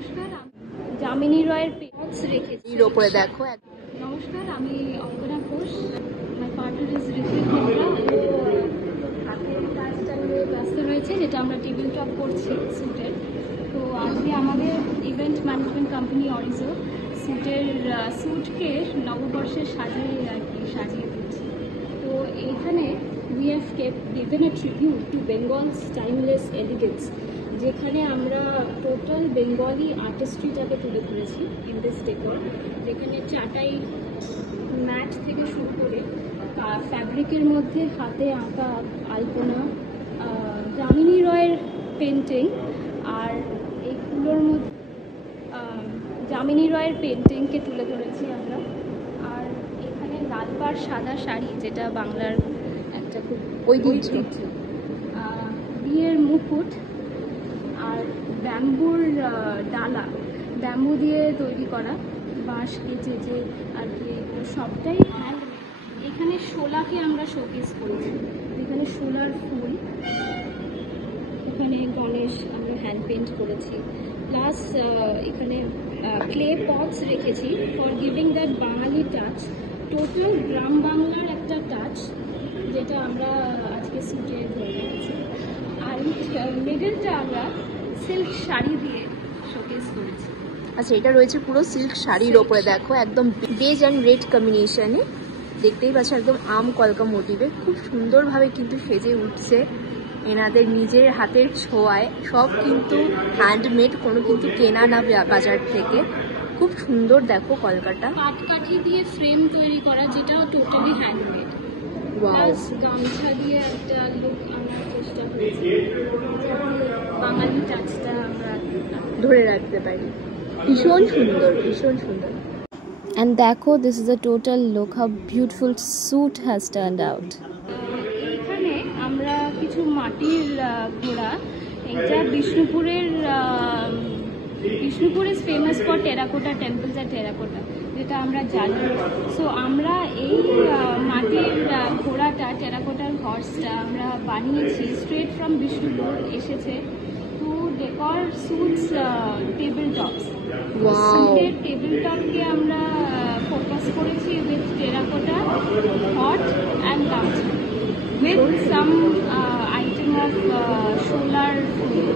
নমস্কার, যামিনী রয়ের পেজ রেখেছি এর উপরে দেখো। নমস্কার, আমি Ankana Ghosh. My partner is Ritwik Mitra. হাতের কাজটা নিয়ে ব্যস্ত রয়েছে, যেটা আমরা টেবিল টপ করছি স্যুটের। তো আজকে আমাদের ইভেন্ট ম্যানেজমেন্ট কোম্পানি অরিজো স্যুটকে নববর্ষের সাজিয়ে দিচ্ছি। তো এখানে we have given a tribute to Bengal's timeless elegance, যেখানে আমরা টোটাল বেঙ্গলি আর্টিস্ট্রিটাকে তুলে ধরেছি ইন দিস ডেকর, যেখানে চাটাই ম্যাট থেকে শুরু করে ফ্যাব্রিকের মধ্যে হাতে আঁকা আলপনা, যামিনী রয়ের পেন্টিং, আর এইগুলোর মধ্যে যামিনী রয়ের পেন্টিংকে তুলে ধরেছি আমরা। আর এখানে লাল পাড় সাদা শাড়ি, যেটা বাংলার একটা খুব ঐতিহ্য, বিয়ের মুকুট, আর ব্যাম্বুর ডালা, ব্যাম্বু দিয়ে তৈরি করা, বাঁশ কেচে যে আর কি, এগুলো সবটাই হ্যান্ডমেড। এখানে শোলাকে আমরা শোকেস করেছি, এখানে শোলার ফুল, এখানে গণেশ আমরা হ্যান্ড পেন্ট করেছি, প্লাস এখানে ক্লে পটস রেখেছি for giving that Bengali touch, total গ্রাম বাংলার একটা টাচ, যেটা আমরা আজকে স্যুটে ধরে রেখেছি। আর মিডলটা আমরা সিল্ক শাড়ি দিয়ে শোকেস করেছি। আচ্ছা, এটা রয়েছে পুরো সিল্ক শাড়ির ওপরে দেখো, একদম বেজ অ্যান্ড রেড কম্বিনেশনে। দেখতেই পাচ্ছ একদম আম কলকা মোটিভে, খুব সুন্দরভাবে কিন্তু সেজে উঠছে এনাদের নিজের হাতের ছোঁয়ায়। সব কিন্তু হ্যান্ডমেড, কোনো কিন্তু কেনা না বাজার থেকে। খুব সুন্দর দেখো কলকাটা, পাটকাঠি দিয়ে ফ্রেম তৈরি করা, যেটাও টোটালি হ্যান্ডমেড। প্লাস গামছা দিয়ে একটা লুক আনার চেষ্টা করেছি, বাঙালি টাচটা আমরা ধরে রাখতে পারি। ভীষণ সুন্দর, ভীষণ সুন্দর। And দেখো, this is a total look how beautiful suit has turned out. এখানে আমরা কিছু মাটির ঘোড়া, এইটা Bishnupur is famous for terracotta temples আর টেরাকোটা, যেটা আমরা জানি। সো আমরা এই মাটির ঘোড়াটা, টেরাকোটার হর্সটা আমরা বানিয়েছি স্ট্রেট ফ্রম বিষ্ণুপুর, এসেছে to decor suits table tops. সুটের টেবিল টপকে আমরা ফোকাস করেছি with terracotta hot and gamchha, with some item of solar ফুল।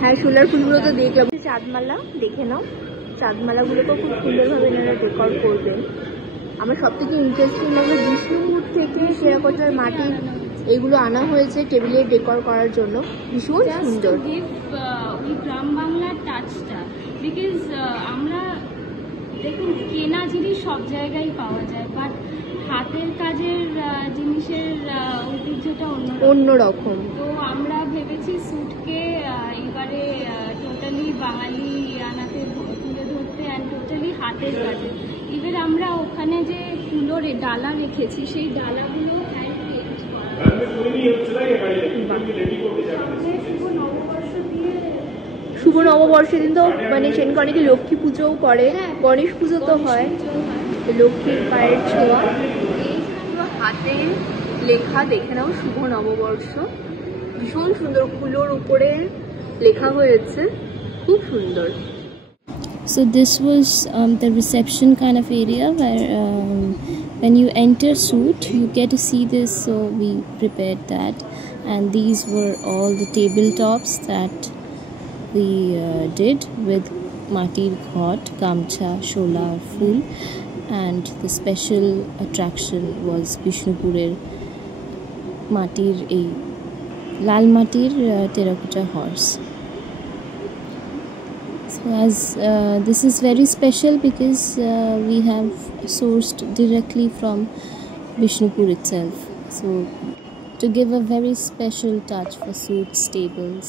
হ্যাঁ, সোলার ফুলগুলো তো দেখলাম। চাঁদমালা দেখে নাও, চাঁদমালাগুলোকেও খুব সুন্দরভাবে এনারা ডেকর করবেন। আমার সব থেকে ইন্টারেস্টিং লাগে বিষ্ণুপুর থেকে টেরাকোটার মাটির এইগুলো আনা হয়েছে টেবিলে ডেকর করার জন্য, ভীষণ সুন্দর। ওই গ্রাম বাংলার টাচটা, বিকজ আমরা দেখুন কেনা জিনিস সব জায়গায় পাওয়া যায়, বাট হাতের কাজের জিনিসের ঐতিহ্যটা অন্যরকম। তো আমরা ভেবেছি স্যুটকে এবারে টোটালি বাঙালি আনাতে তুলে ধরতে, অ্যান্ড টোটালি হাতের কাজে। ইভেন আমরা ওখানে যে ফুলোর ডালা রেখেছি, সেই ডালাগুলো হ্যান্ড পেইন্ট করা। শুভ নববর্ষের দিন তো মানে সেদিন অনেকে লক্ষ্মী পুজোও করে, গণেশ পুজো তো হয়, লক্ষ্মীর পায়ের ছোঁয়া। হাতে লেখা দেখে নাও, শুভ নববর্ষ, ভীষণ সুন্দর, ফুলোর উপরে লেখা হয়েছে, খুব সুন্দর। So this was the reception kind of area where when you enter suit you get to see this, so we prepared that, and these were all the tabletops that we did with matir ghot, gamcha, shola, full, and the special attraction was Bishnupurer matir lal matir terracotta horse. So as this is very special because we have sourced directly from Bishnupur itself, so to give a very special touch for suits, tables.